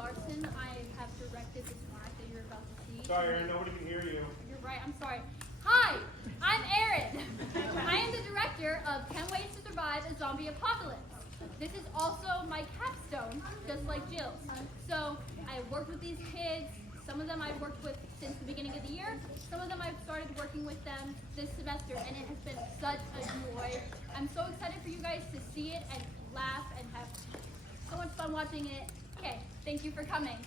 Larson. I have directed this march that you're about to see. Sorry, Erin, nobody can hear you. You're right, I'm sorry. Hi, I'm Erin. I am the director of 10 Ways to Survive a Zombie Apocalypse. This is also my capstone, just like Jill's. So I worked with these kids. Some of them I've worked with since the beginning of the year. Some of them I've started working with them this semester, and it has been such a joy. I'm so excited for you guys to see it and laugh and have so much fun watching it. Okay, thank you for coming.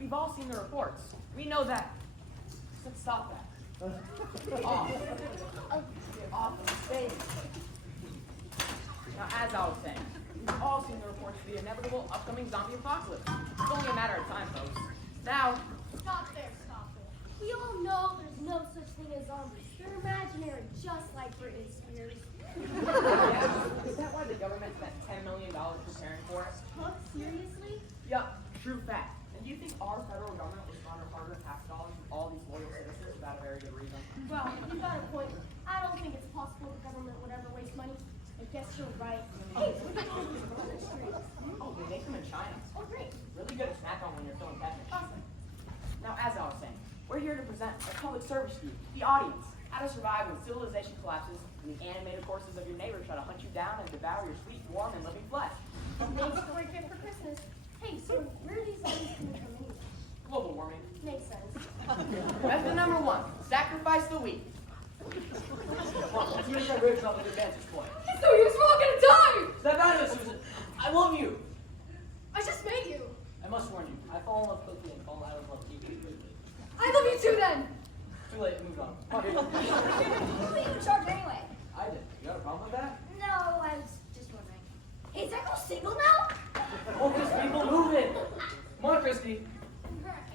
We've all seen the reports. We know that. Let's stop that. Get off. Get off of the stage. Now, as I was saying, we've all seen the reports of the inevitable upcoming zombie apocalypse. It's only a matter of time, folks. Now, Stop there, stop it. We all know there's no such thing as zombies. They're imaginary, just like Britney Spears. yeah, is that why the government spent $10 million preparing for it? Huh? Seriously? Yup, true fact. And do you think our federal government was trying to harbor tax dollars from all these loyal citizens without a very good reason? Well, you got a point. I don't think it's possible the government would ever waste money. I guess you're right. Hey, look at all these on the streets. Oh, they make them in China. Oh, great. Really good to snack on when you're feeling peckish. Awesome. Now, as I was saying, we're here to present a public service to you, the audience, how to survive when civilization collapses and the animated horses of your neighbor try to hunt you down and devour your sweet, warm, and living flesh. Main story gift for Christmas. Hey, so where are these zombies coming from anyway? Global warming. Makes sense. Method number 1, sacrifice the weak. Come on, let's make our bridge up a good vantage point. It's no use, we're all gonna die! Step out of it, Susan. I love you. I just made you. I must warn you, I fall in love quickly and fall out of love deeply quickly. I love you too then! Too late, moved on. Who are you in charge anyway? I did. You got a problem with that? No, I was just wondering. Hey, is that girl single now? Oh, Chris, people, move it. Come on, Christy. I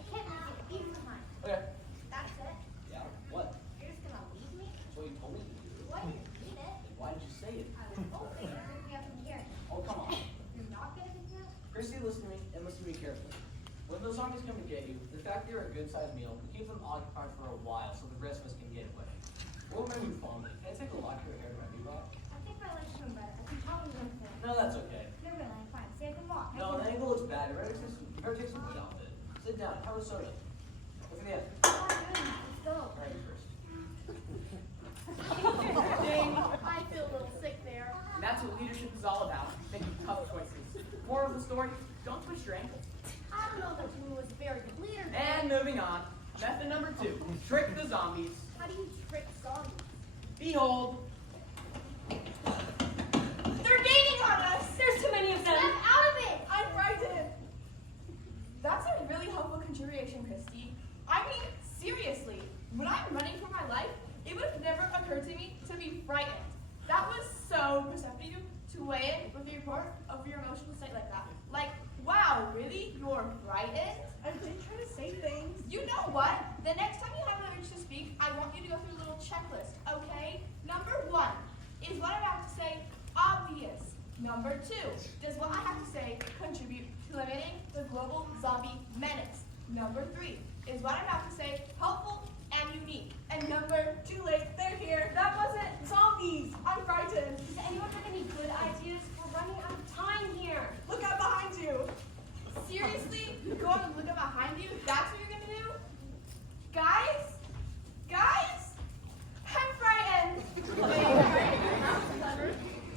can't make it. Even mine. Okay. That's it? Yeah, what? You're just gonna leave me? That's what you told me to do. Well, I didn't mean it. Why did you say it? I was hoping you're gonna be up in here. Oh, come on. You're not gonna be here? Christy, listen to me and listen to me carefully. When those zombies come to get you, the fact that you're a good-sized meal will keep them occupied for a while so the rest of us can get away. What made me phone me? Can I take a lock at your hair to my new rock? I think my legs feel better. I can probably run through. No, that's okay. No, really, I'm fine. See, I can walk. No, that angle looks bad. You better take some heat off it. Sit down. Have a soda. Look at the end. Oh, good. Let's go. All right, you first. Dang, I feel a little sick there. And that's what leadership is all about, making tough choices. Moral of the story, don't twist your ankle. I don't know that Jimmy was a very good leader. And moving on, method number 2, trick the zombies. How do you trick zombies? Behold, They're gaining on us! There's too many of them! Step out of it! I'm frightened. That's a really helpful contribution, Christy. I mean, seriously, when I'm running for my life, it would have never occurred to me to be frightened. That was so perceptive of you to weigh in with your report of your emotional state like that. Like, wow, really? You're frightened? I did try to say things. You know what? The next time you have an urge to speak, I want you to go through a little checklist, okay? Number 1, is what I have to say obvious? Number 2, does what I have to say contribute to limiting the global zombie menace? Number 3, is what I have to say helpful and unique? And number, Too late, they're here. That wasn't zombies. I'm frightened. Does anyone have any good ideas? We're running out of time here. Look out behind you. seriously? Go on and look up behind you? That's what you're gonna do? Guys? Guys? I'm frightened.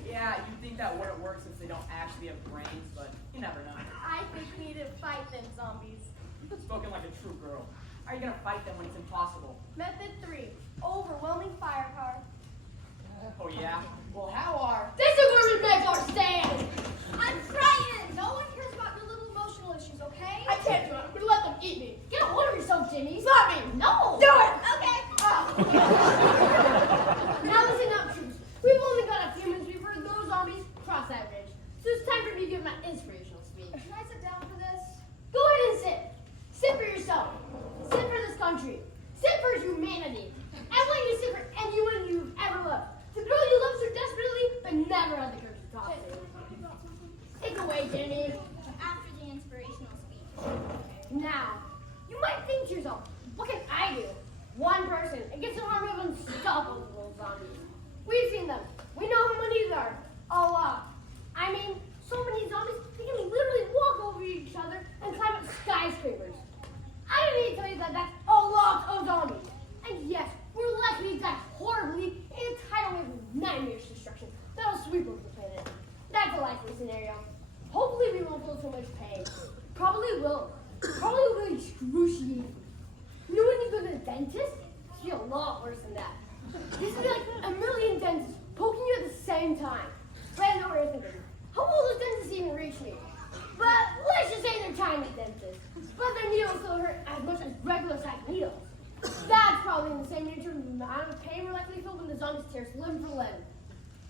Yeah, you'd think that wouldn't work since they don't actually have brains, but you never know. I think we need to fight them zombies. Spoken like a true girl. How are you gonna fight them when it's impossible? Method 3, overwhelming firepower. Oh yeah? Well, how are... This is where we make our stand! I'm frightened! No one cares about your little emotional issues, okay? I can't do it. I'm gonna let them eat me. Get a hold of yourself, Jimmy. Slap me. No! Do it. Okay. Now listen up, troops. We've only got a few minutes before those zombies cross that ridge. So it's time for me to give my inspirational speech. Can I sit down for this? Go ahead and sit. Sit for yourself. Sit for this country. country. Sit for humanity. And when you sit for anyone you've ever loved. The girl you love so desperately, but never had the courage to talk to. Take away, Jenny. After the inspirational speech. Now, you might think to yourself, what can I do? One person against an army of unstoppable zombies. We've seen them. We know how many there are. A lot. I mean, so many zombies, they can literally walk over each other and climb up skyscrapers. I don't need to tell you that that's a lot of zombies. And yes, we're likely to die horribly in a tidal wave of nightmarish destruction that'll sweep over the planet. That's a likely scenario. Hopefully we won't feel so much pain. Probably will. Probably will be excruciating. You know when you go to the dentist? It's feel a lot worse than that. This would be like a million dentists poking you at the same time. But I know what you're thinking. How will those dentists even reach me? But let's just say they're tiny dentists. But their needles still hurt as much as regular sized needles. That's probably in the same nature of the amount of pain we're likely to feel when the zombies tear us limb from limb.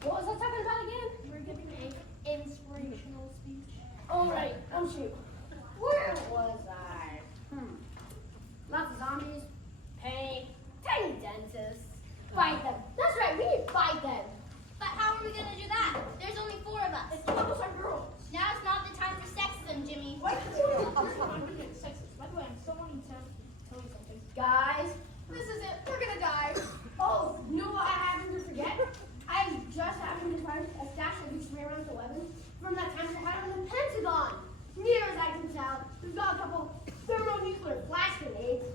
What was I talking about again? We're giving an inspirational speech. Oh, right. Shoot. Where was I? Lots of zombies, pain, tiny dentists. Fight them. That's right, we need to fight them. But how are we going to do that? There's only 4 of us. It's two of us are girls. Now is not the time for sexism, Jimmy. What? By the way, I'm still wanting to tell you something. Guys, This is it. We're gonna die. oh, you know what I happened to forget? I just happened to find a stash of experimental weapons from that time we had on the Pentagon. Near as I can tell, we've got a couple thermonuclear flash grenades,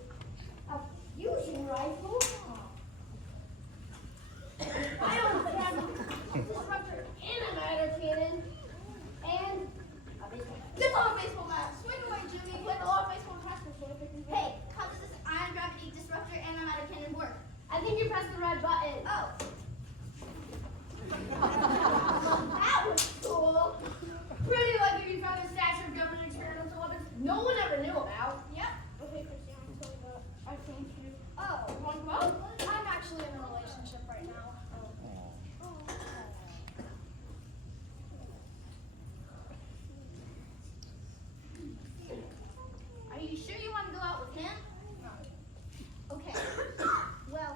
a fusion rifle, disruptor antimatter cannon, and a baseball bat. Get on a baseball bat. Swing away, Jimmy. Play the law of baseball and practice. Hey, how does this ion gravity disruptor antimatter cannon work? I think you pressed the red button. Oh, That was cool. Pretty lucky we found a stash of government experimental weapons no one ever knew about. yep. Okay, Christian, so I think you. Oh, Want to go out? I'm actually in a relationship right now. are you sure you want to go out with him? Okay. Well,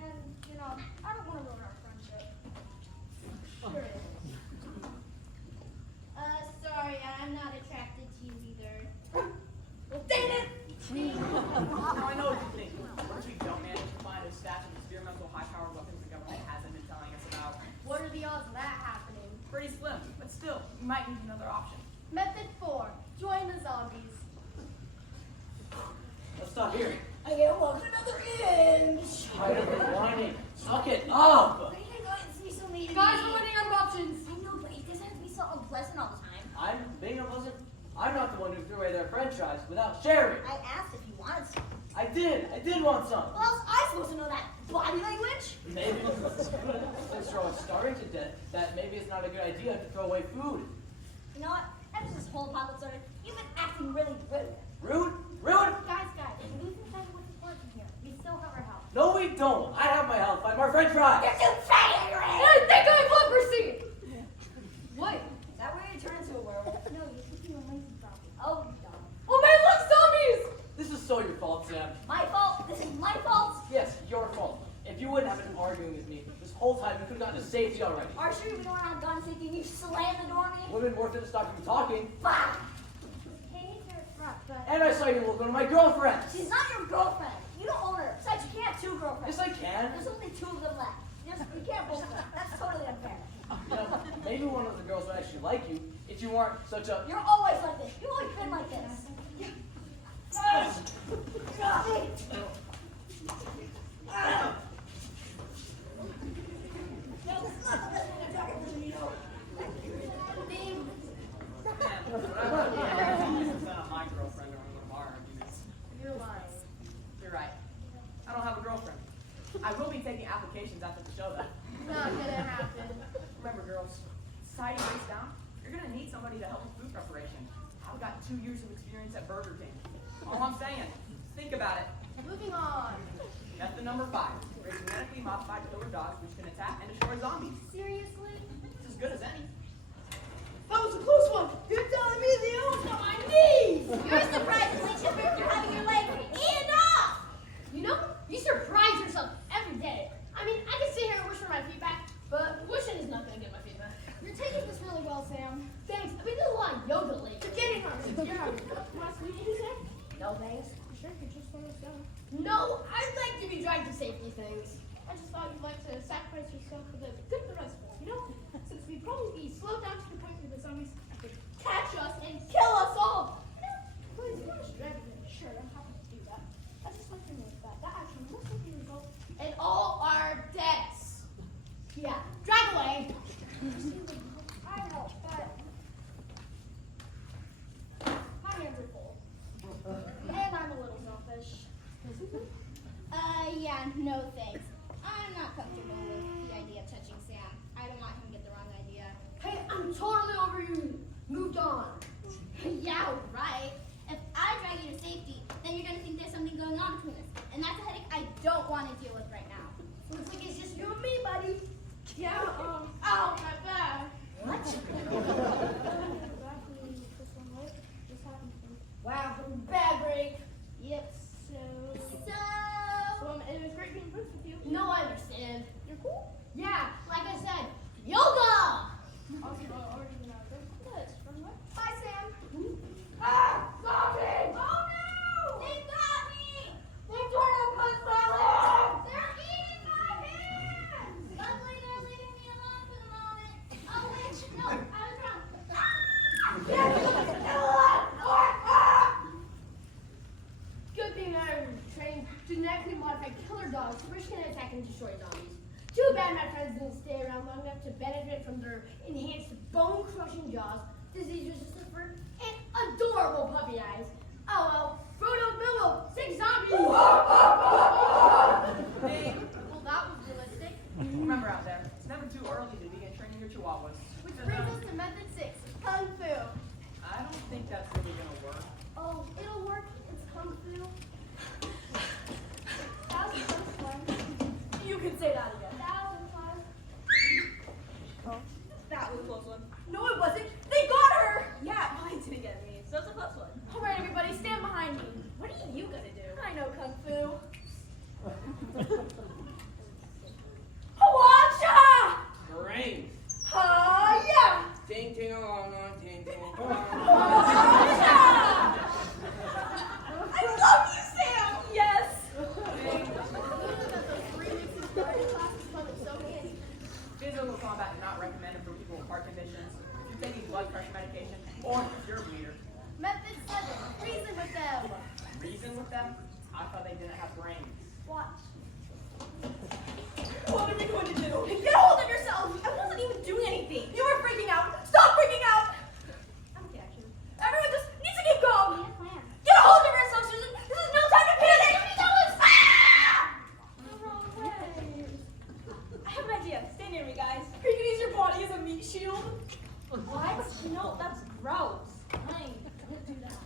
And, you know, I don't want to ruin our friendship. sorry, I'm not attracted to you either. Well, dang it! I know what you think. What if we don't manage to find a stash of experimental high-powered weapons the government hasn't been telling us about? What are the odds of that happening? Pretty slim, but still, we might need another option. Method 4. Join the zombies. Let's stop here. I can't walk another inch. Tired of whining. Suck it up. Why are you going to be so mean to Guys, me? we're running out of options. I know, but it doesn't have to be so unpleasant all the time. I'm being unpleasant. I'm not the one who threw away their french fries without sharing. I asked if you wanted some. I did want some. Well, else I supposed to know that body language? Maybe since you're all starving to death, that maybe it's not a good idea to throw away food. You know what? Ever since this whole apocalypse started, you've been acting really rude. Rude? Rude? Guys, we can find what's important here. We still have our health. No, we don't. I have my health. Find more french fries. You're too fat, Erin! I think I have leprosy! What? Is that where you turn into a werewolf? No, you're thinking of lazy problem. Oh, dumb. Oh man, look, zombies! This is so your fault, Sam. My fault? This is my fault? Yes, your fault. If you wouldn't have been arguing with me this whole time, you could have gotten to safety already. Are you sure we don't have gun safety and you slammed the door on me? Would have been worth it to stop you talking. Fuck! Hey, you're front, but And I saw you look on my girlfriend. she's not your girlfriend. You don't own her. Besides, you can't have 2 girlfriends. Yes, I can. There's only 2 of them left. You can't both of them. That's totally unfair. You know, maybe one of the girls would actually like you if you weren't such a... You're always like this. You've always been like this. My girlfriend or one of our arguments. You're lying. You're right. I don't have a girlfriend. I will be taking applications after the show, though. Not gonna happen. Remember, girls, society breaks down. You're gonna need somebody to help with food preparation. I've got 2 years of experience at Burger King. All I'm saying, think about it. Moving on. Method number 5. Raise genetically modified killer dogs which can attack and destroy zombies. Seriously? It's as good as any. That was a close one. You're telling me the O's on my knees. You're Want to sleep music? No thanks. Sure, you just want us down. No, I'd like to be dragged to safety things. I just thought you'd like to sacrifice yourself for the good of the rest of us, you know? Since we'd probably be slowed down to the point where the zombies would catch us and kill us all. You know, please, if you want to drag me, sure, I'm happy to do that. I just like to know that. That actually looks like the result. And all our deaths. Yeah, drag away. I know, but my hands are full. And I'm a little selfish. Yeah, no thanks. I'm not comfortable with the idea of touching Sam. I don't want him to get the wrong idea. Hey, I'm totally over you. Moved on. Yeah, right. If I drag you to safety, then you're gonna think there's something going on between us. And that's a headache I don't want to deal with right now. Looks like it's just you and me, buddy. Yeah, ow, my back. What? Wow, bad break. Yep. So, So, it was great being friends with you. No, I understand. You're cool. Yeah, like I said, yoga. Also, already been out there. That's from what? bye, Sam. Ah, zombie! Oh no! They got me! They're trying to cut my legs. They're eating my hands! Luckily, they're leaving me alone for the moment. Oh, wait, no, I was wrong. Good thing I'm trained genetically modified killer dogs which can attack and destroy zombies. Too bad my friends didn't stay around long enough to benefit from their enhanced bone-crushing jaws, disease-resistant fur, and adorable puppy eyes. Oh well, Frodo Bilbo, 6 zombies! Hey, Well, that was realistic. remember out there, it's never too early to begin training your chihuahuas. Which brings us to method 6, Kung Fu. I don't think that's really gonna work. Oh, it'll work. It's Kung Fu. That was the first one. You can say that again. That was fun. That was a close one. No, it wasn't. They got her! Yeah, mine didn't get me, so it's a close one. All right, everybody, stand behind me. What are you gonna do? I know Kung Fu. Hawacha! Great. Yeah! Ting ting along on ting ting I love you, Sam! Yes! Physical combat is not recommended for people with heart conditions, if you're taking blood pressure medication, or if you're a bleeder. Method 7, reason with them. Reason with them? I thought they didn't have brains. Watch. What are we going to do? Get a hold of yourself! I wasn't even doing anything. You were freaking out. Stop freaking out! I'm catching. Everyone just needs to keep calm. Need a plan. Get a hold of yourself, Susan. This is no time to panic. The wrong way. I have an idea. Stay near me, guys. You can use your body as a meat shield. What? No, that's gross. Fine, don't do that.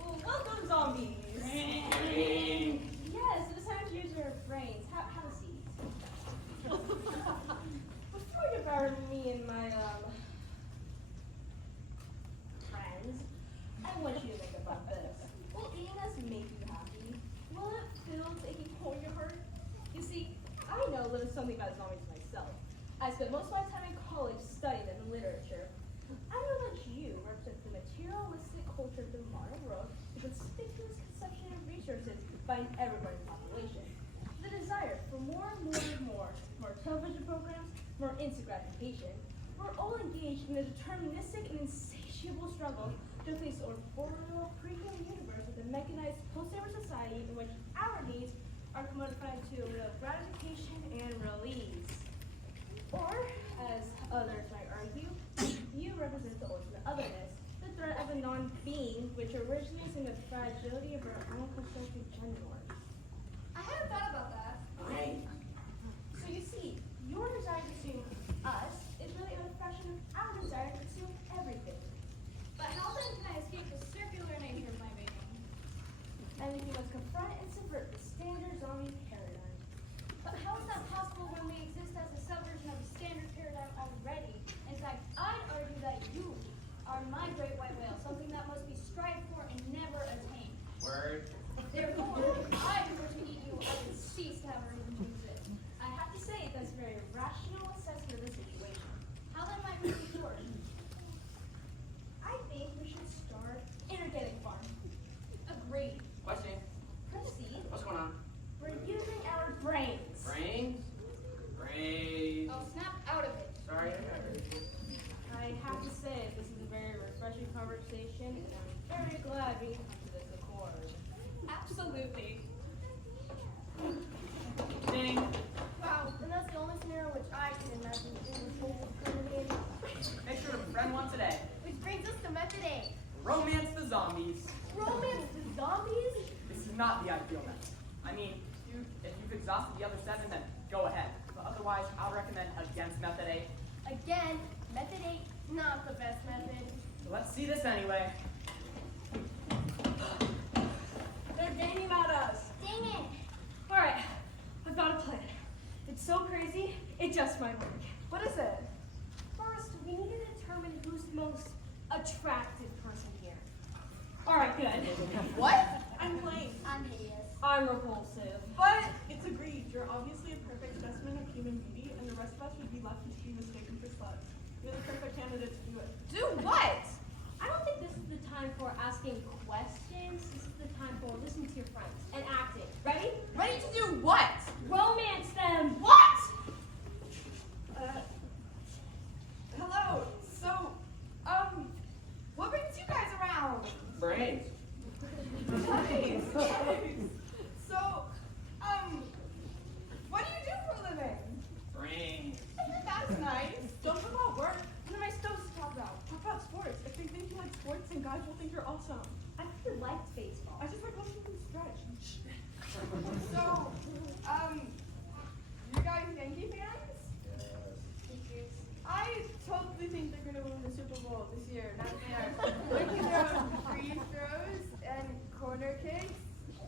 Oh, welcome, zombies. Yes, it is time to use your brains. Have a seat. Before you bury me and my friends, I want you to think about this. Will eating us make you happy? Will it fill taking hold of your heart? You see, I know a little something about zombies myself. I spent most of my time in college studying them in literature. I know that you represent the materialistic culture of the modern world, the conspicuous consumption of resources by everybody's population. The desire for more television programs, more instant gratification. We're all engaged in a deterministic and insatiable struggle to replace our orbital pre-human universe with a mechanized post-cyber society in which our needs are commodified to gratification and release. Or, as others might argue, you represent the ultimate otherness, the threat of a non-being which originates in the fragility of our own constructed gender norms. I hadn't thought about that. Right. So you see, your desire to consume us is really a reflection of our desire to consume everything. But how then can I escape the circular nature of my being? And you must confront and subvert the standard zombie paradigm. But how is that possible when we exist as a subversion of the standard paradigm already? In fact, I'd argue that you are my great white whale, something that must be strived for and never attained. Word. Therefore, if I were to eat you, I would cease to have a reason to exist. I have to say that's a very rational assessment of the situation. How then might we move forward? I think we should glad we came to this accord. Absolutely. Ding. Wow, and that's the only scenario which I can imagine in this whole community. Make sure to befriend one today. Which brings us to method A. Romance the zombies. Romance the zombies? This is not the ideal method. I mean, if you've exhausted the other 7, then go ahead. But otherwise, I'll recommend against method A. Again, method A, not the best method. So let's see this anyway. They're gaining on us. Dang it. Alright, I've got a plan. It's so crazy, it just might work. What is it? First, we need to determine who's the most attractive person here. Alright, good. What? I'm plain. I'm hideous. I'm repulsive. But It's agreed. You're obviously a perfect specimen of human beauty, and the rest of us would be left to be mistaken for sluts. You're the perfect candidate to do it. do what? I don't think this is the time for asking questions. This is the time for listening to your friends and acting. Ready? Ready to do what? Romance them! What? Hello. So, what brings you guys around? Brains. Nice. So, what do you do for a living? Brains. That's nice. Don't talk about work. What am I supposed to talk about? Talk about sports. If they think you like sports, then guys will think you're awesome. I really liked baseball. I just like watching them stretch. So, you guys Yankee fans? I totally think they're gonna win the Super Bowl this year. Not fair. They can throw free throws and corner kicks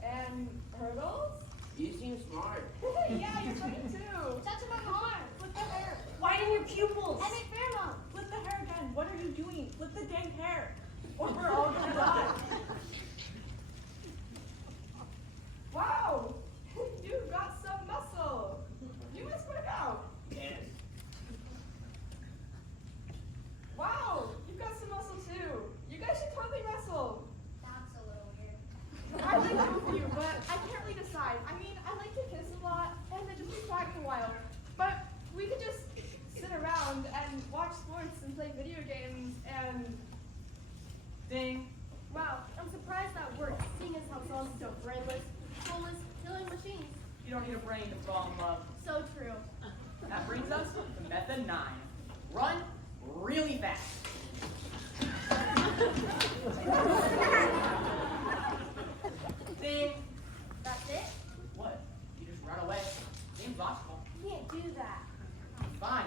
and hurdles. You seem smart. Yeah, you're funny too. Touch my arm. Flip the hair. Widen your pupils! I make pheromones. Flip the hair again. What are you doing? Flip the dang hair. Or we're all gonna die. Wow, you've got some muscle. You must work out. Yes. Wow, you've got some muscle too. You guys should totally wrestle. That's a little weird. I like both of you, but I can't really decide. I mean, I like to kiss a lot and then just be quiet for a while. But we could just sit around and watch sports and play video games and Ding. Wow, I'm surprised that worked, seeing as how zombies are brainless, soulless, killing machines. You don't need a brain to fall in love. So true. That brings us to method 9. Run really fast. Ding. That's it? What? You just run away? Seems logical. You can't do that. Fine.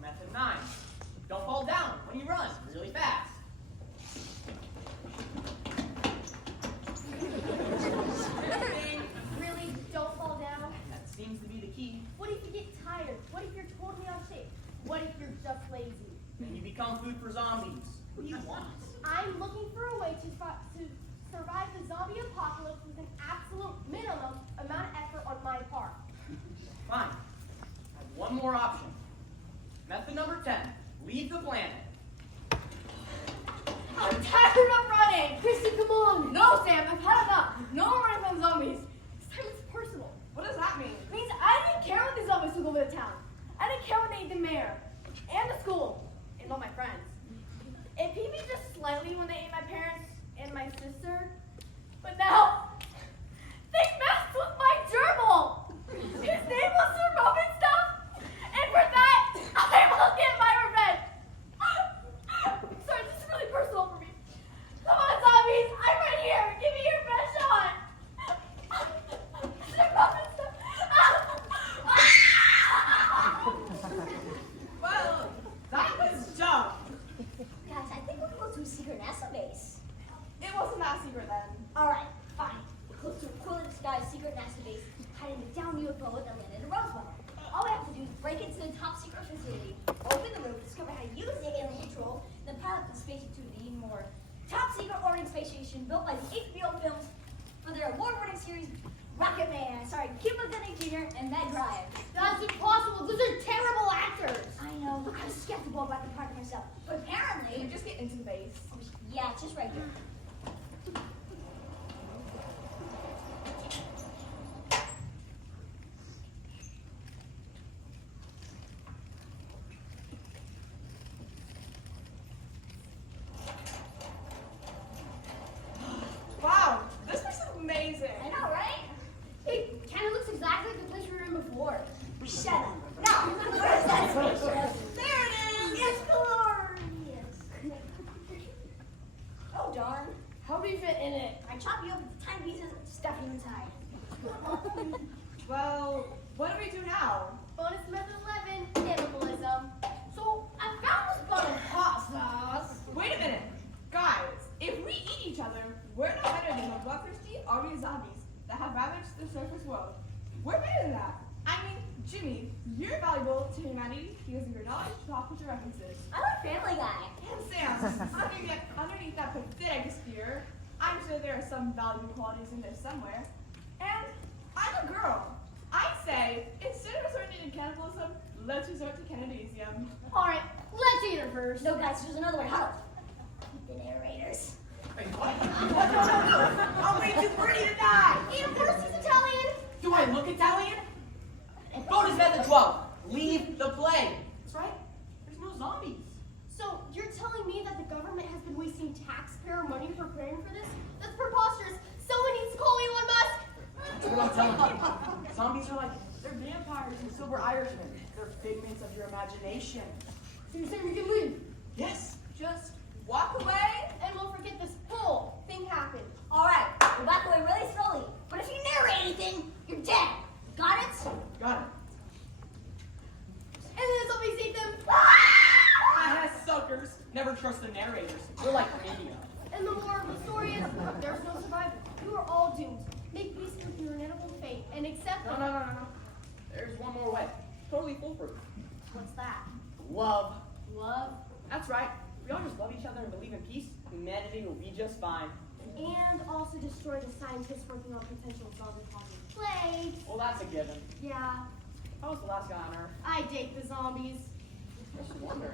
Method 9. Don't fall down when you run really fast. Ding. Really, don't fall down. That seems to be the key. What if you get tired? What if you're totally out of shape? What if you're just lazy? Then you become food for zombies. What do you want? I'm looking for a way to survive the zombie apocalypse with an absolute minimum amount of effort on my part. Fine. I have one more option. Method number 10. Leave the planet. I'm tired of running! Christy, come on! No, Sam, I've had enough. No more running from zombies. This time it's personal. what does that mean? It means I didn't care when the zombies took over the town. I didn't care when they ate the mayor, and the school, and all my friends. It peeved me just slightly when they ate my parents and my sister, but now, they messed with my gerbil! His name was Sir Robin Stuff, and for that, I will get my revenge! Sorry, this is really personal for me. Come on, zombies, I'm right here! Give me your best shot! Sir Robin Stuff! Well, that was dumb. Guys, I think we're close to a secret NASA base. It wasn't that secret then. Alright, fine. We're close to a cool disguised secret NASA base hiding a down UFO that landed in Roswell. All we have to do is break into the top secret facility, open the roof, discover how to use the alien control, then pilot the spaceship to an even more top secret orbiting space station built by the HBO films for their award-winning series Rocket Man, sorry, Cuba Gooding Jr. and Meg Ryan. That's impossible. Those are terrible actors. I know, I was skeptical about the part myself, but apparently, You just get into the base. yeah, it's just right here. How do you fit in it? I chop you up into tiny pieces and stuff you inside. Well, what do we do now? Bonus method 11, cannibalism. So I found this bottle of hot sauce. Wait a minute. Guys, if we eat each other, we're no better than the bloodthirsty army of zombies that have ravaged the surface world. We're better than that. I mean, Jimmy, you're valuable to humanity because of your knowledge, pop culture references. I like Family Guy. And Sam, underneath that pathetic exterior, I'm sure there are some valuable qualities in there somewhere. And I'm a girl. I say, instead of resorting to cannibalism, let's resort to cannabisium. Alright, let's eat her first. No, guys, there's another way. Help. The narrators. Wait, what? I'm way too pretty to die! Eat him first, he's Italian. Do I look Italian? Bonus method 12. Leave the play. That's right. There's no zombies. So you're telling me that the government has been wasting taxpayer money preparing for this? That's preposterous. Someone needs to call Elon Musk. That's what I'm telling you. Zombies are like, they're vampires and silver Irishmen. They're figments of your imagination. So you're saying we can leave? Yes. Just walk away. And we'll forget this whole thing happened. Alright, we'll back away really slowly. But if you narrate anything, you're dead. Got it? Got it. And then the zombies eat them. Ah, suckers. Never trust the narrators. They're like radio. And the moral of the story is, there's no survivor. You are all doomed. Make peace with your inevitable fate and accept No. There's one more way. Totally foolproof. What's that? Love. love That's right. If we all just love each other and believe in peace, humanity will be just fine. and also destroy the scientists working on potential zombie-causing plagues. Well, that's a given. Yeah, I was the last guy on Earth. I date the zombies. Just wondering.